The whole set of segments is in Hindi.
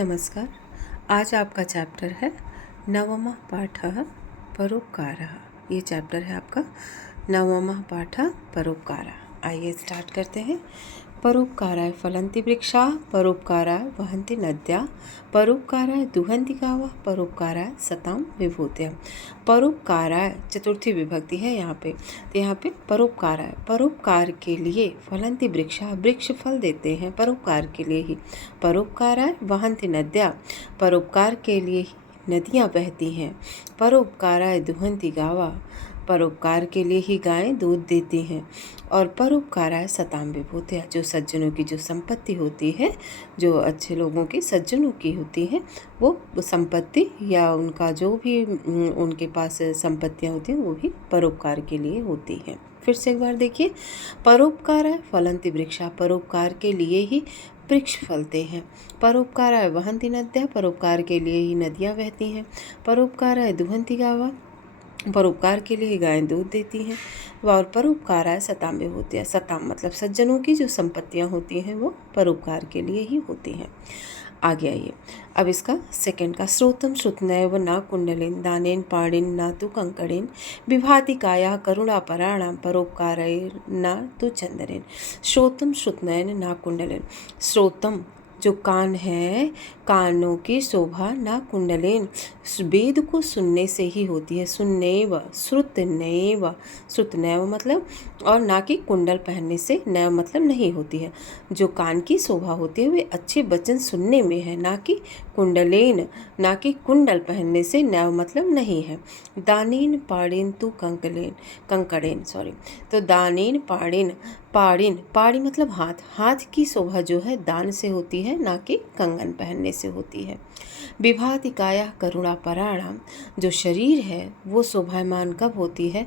नमस्कार। आज आपका चैप्टर है नवमः पाठः परोपकारः। ये चैप्टर है आपका नवमः पाठः परोपकारः। आइए स्टार्ट करते हैं। परोपकाराय फलन्ति वृक्षाः, परोपकाराय वहन्ति नद्यः, परोपकाराय दुहन्ति गावः, परोपकाराय सतां विभूतयः। परोपकाराय चतुर्थी विभक्ति है यहाँ पे। तो यहाँ पे परोपकाराय, परोपकार के लिए फलन्ति वृक्षाः, वृक्ष फल देते हैं परोपकार के लिए ही। परोपकाराय वहन्ति नद्यः, परोपकार के लिए ही नदियाँ बहती हैं। परोपकाराय दुहन्ति गावः, परोपकार के लिए ही गायें दूध देती हैं। और परोपकाराय सतां विभूतयः, जो सज्जनों की जो संपत्ति होती है, जो अच्छे लोगों की सज्जनों की होती है, वो संपत्ति या उनका जो भी उनके पास संपत्तियाँ होती हैं वो भी परोपकार के लिए होती हैं। फिर से एक बार देखिए, परोपकाराय फलन्ति वृक्षाः, परोपकार के लिए ही वृक्ष फलते हैं। परोपकाराय वहन्ति नद्यः, परोपकार के लिए ही नदियाँ बहती हैं। परोपकाराय दुहन्ति गावः, परोपकार के लिए गायें दूध देती हैं। और परोपकाराय सतां विभूतयः, सतां मतलब सज्जनों की जो संपत्तियां होती हैं वो परोपकार के लिए ही होती हैं। आगे आइए, अब इसका सेकंड का श्रोत्रम श्रुतनैव न कुंडलेन दानेन पाणिन न तु कंकणेन विभाति काया करुणापराणां परोपकारैर् न तु चंदनेन। श्रोत्रम श्रुतनैन न कुंडलेन, श्रोत्रम जो कान है, कानों की शोभा ना कुंडलेन, वेद को सुनने से ही होती है। सुन्नैव श्रुतनैव, श्रुतनैव मतलब और ना कि कुंडल पहनने से, नैव मतलब नहीं होती है। जो कान की शोभा होती है वे अच्छे वचन सुनने में है, ना कि कुंडलेन, ना कि कुंडल पहनने से, नैव मतलब नहीं है। दानेन पाणिन तु कंकलेन, कंकड़ेन सॉरी, तो दानेन पाणिन, पाणिन पाणी मतलब हाथ, हाथ की शोभा जो है दान से होती है, ना कि कंगन पहनने से होती है। विभाति काया करुणापराणां, जो शरीर है वो शोभायमान कब होती है?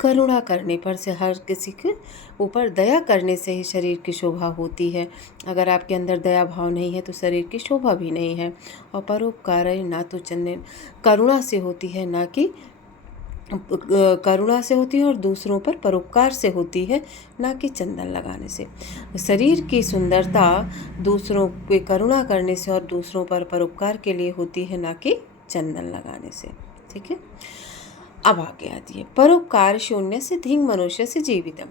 करुणा करने पर से, हर किसी के ऊपर दया करने से ही शरीर की शोभा होती है। अगर आपके अंदर दया भाव नहीं है तो शरीर की शोभा भी नहीं है। और परोपकाराय न तु चंदनेन, करुणा से होती है, ना कि करुणा से होती है और दूसरों पर परोपकार से होती है, ना कि चंदन लगाने से। शरीर की सुंदरता दूसरों पे करुणा करने से और दूसरों पर परोपकार के लिए होती है, ना कि चंदन लगाने से। ठीक है, अब आगे आती है, परोपकार शून्य से धिंग मनुष्य से जीवितम।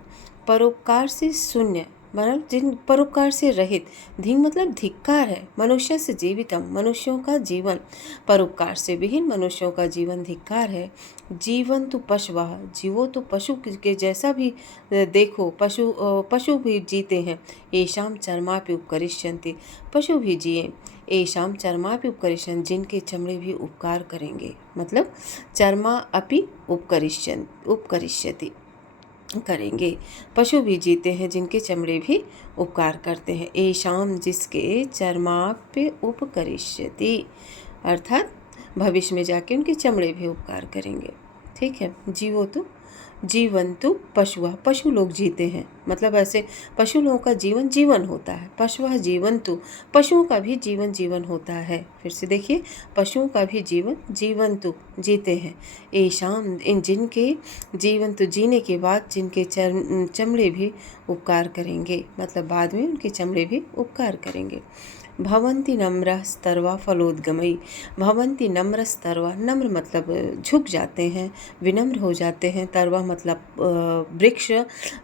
परोपकार से शून्य मतलब जिन परोपकार से रहित, धिंग मतलब धिक्कार है, मनुष्य से जीवितम मनुष्यों का जीवन, परोपकार से विहीन मनुष्यों का जीवन धिक्कार है। जीवन तो पशुवाह, जीवो तो पशु के जैसा भी देखो, पशु भी जीते हैं। येषाम चर्मापि उपकरिष्यन्ति, पशु भी जिए। येषाम चर्मापि उपकरिष्यन्ति, जिनके चमड़े भी उपकार करेंगे, मतलब चर्मा अपि उपकरिष्यति करेंगे। पशु भी जीते हैं जिनके चमड़े भी उपकार करते हैं। येषाम जिसके चर्माप्य उपकरिष्यति, अर्थात भविष्य में जाके उनके चमड़े भी उपकार करेंगे। ठीक है, जीवो तो जीवंतु पशुआ, पशु लोग जीते हैं, मतलब ऐसे पशु लोगों का जीवन जीवन होता है। पशुआ जीवंतु, पशुओं का भी जीवन जीवन होता है। फिर से देखिए, पशुओं का भी जीवन जीवंतु जीते हैं। येषाम इन जिनके, जीवंतु जीने के बाद जिनके चमड़े भी उपकार करेंगे, मतलब बाद में उनके चमड़े भी उपकार करेंगे। भवन्ति नम्र स्तर्वा फलोद्गमयी, भवन्ति नम्र स्तर्वा, नम्र मतलब झुक जाते हैं, विनम्र हो जाते हैं। तरवा मतलब वृक्ष,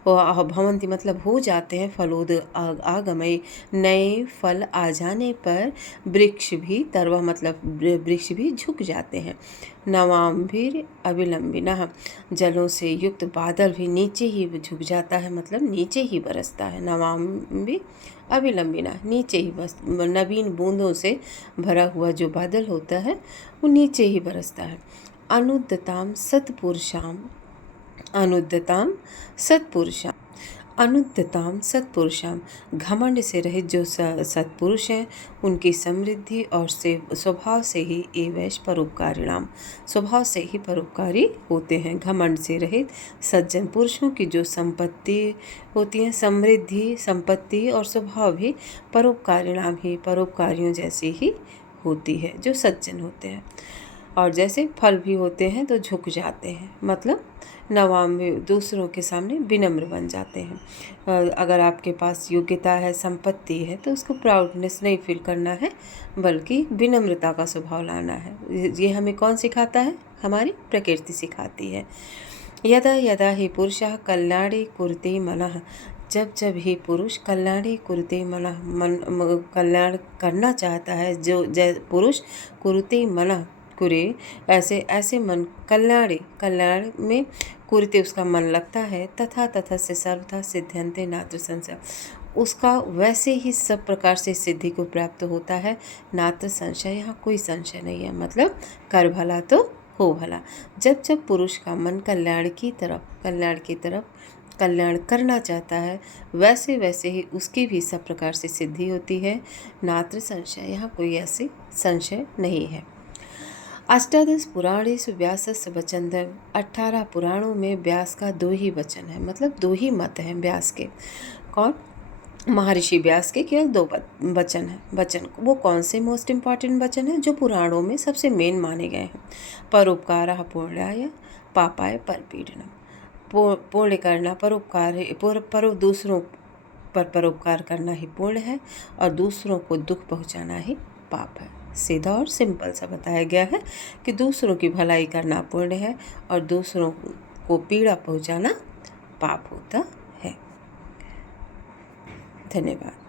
भवन्ति मतलब हो जाते हैं। फलोद आगमयी, नए फल आ जाने पर वृक्ष भी, तरवा मतलब वृक्ष भी झुक जाते हैं। नवाम्भिर अविलंबिनः, जलों से युक्त बादल भी नीचे ही झुक जाता है, मतलब नीचे ही बरसता है। नवाम्भिर अविलंबिना, नीचे ही बस, नवीन बूंदों से भरा हुआ जो बादल होता है वो नीचे ही बरसता है। अनुद्यताम सत्पुरुषाम, अनुद्यताम सत्पुरुषाम, अनुद्यताम सत्पुरुषाम, घमंड से रहित जो सत्पुरुष हैं उनकी समृद्धि और से स्वभाव से ही एवैश परोपकारिणाम, स्वभाव से ही परोपकारी होते हैं। घमंड से रहित सज्जन पुरुषों की जो संपत्ति होती है, समृद्धि, संपत्ति और स्वभाव भी परोपकारिणाम ही, परोपकारियों जैसी ही होती है, जो सज्जन होते हैं। और जैसे फल भी होते हैं तो झुक जाते हैं, मतलब नवाम्य, दूसरों के सामने विनम्र बन जाते हैं। अगर आपके पास योग्यता है, संपत्ति है, तो उसको प्राउडनेस नहीं फील करना है, बल्कि विनम्रता का स्वभाव लाना है। ये हमें कौन सिखाता है? हमारी प्रकृति सिखाती है। यदा यदा ही पुरुषः कल्याणे कुरुते मनः, जब जब ही पुरुष कल्याणे कुरुते मनः, कल्याण करना चाहता है, जो पुरुष कुरुते मनः कुरे, ऐसे ऐसे मन, कल्याण में कुरुते उसका मन लगता है, तथा तथा से सर्वथा सिद्ध्यन्ते नात्र संशय, उसका वैसे ही सब प्रकार से सिद्धि को प्राप्त होता है। नात्र संशय, यहाँ कोई संशय नहीं है, मतलब कर भला तो हो भला। जब जब पुरुष का मन कल्याण की तरफ कल्याण करना चाहता है, वैसे वैसे ही उसकी भी सब प्रकार से सिद्धि होती है। नात्र संशय, यहाँ कोई ऐसी संशय नहीं है। अष्टादश पुराणेषु व्यासस्य वचनद्वयम्, 18 पुराणों में व्यास का 2 ही वचन है, मतलब 2 ही मत हैं व्यास के। कौन? महर्षि व्यास के केवल 2 वचन हैं। वचन वो कौन से मोस्ट इम्पॉर्टेंट वचन हैं जो पुराणों में सबसे मेन माने गए हैं? परोपकारः पुण्याय, पापाय परपीडनम्। पुण्य करना, परोपकार दूसरों पर परोपकार करना ही पुण्य है, और दूसरों को दुख पहुंचाना ही पाप है। सीधा और सिंपल सा बताया गया है कि दूसरों की भलाई करना पुण्य है और दूसरों को पीड़ा पहुंचाना पाप होता है। धन्यवाद।